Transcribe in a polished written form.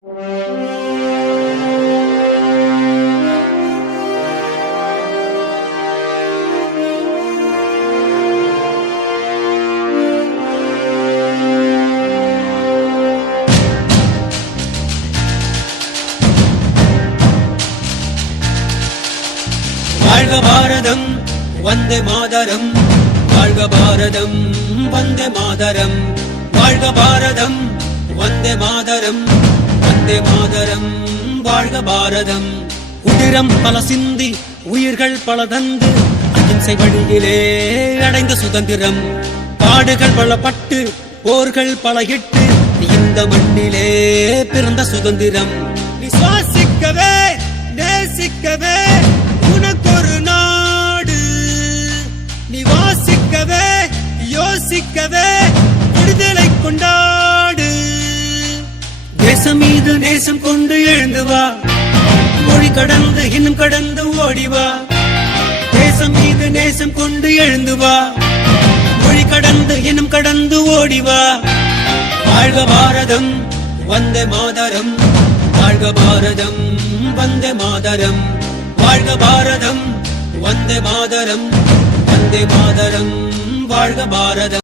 வாழ்க பாரதம் வந்தே மாதரம், வாழ்க பாரதம் வந்தே மாதரம், வாழ்க பாரதம் வந்தே மாதரம், வந்தே மாதரம் வாழ்க பாரதம். உதிரம் பல சிந்தி உயிர்கள் பல தந்து அகிம்சை வழியிலே அடைந்த சுதந்திரம், பாடுகள் பலப்பட்டு போர்கள் பல இட்டு இந்த மண்ணிலே பிறந்த சுதந்திரம். நீ சுவாசிக்கவே நேசிக்கவே உனக்கொரு நாடு, நீ வாசிக்கவே யோசிக்கவே விடுதலை கொண்டாடு. தேசம் மீது நேசம் கொண்டு எழுந்து வா, மொழி கடந்து இன்னும் கடந்து ஓடிவா. தேசம் மீது நேசம் கொண்டு எழுந்து வா, மொழி கடந்து இன்னும் கடந்து ஓடிவா. வாழ்க பாரதம் வந்தே மாதரம், வாழ்க பாரதம் வந்தே மாதரம், வாழ்க பாரதம் வந்தே மாதரம், வந்தே மாதரம் வாழ்க பாரதம்.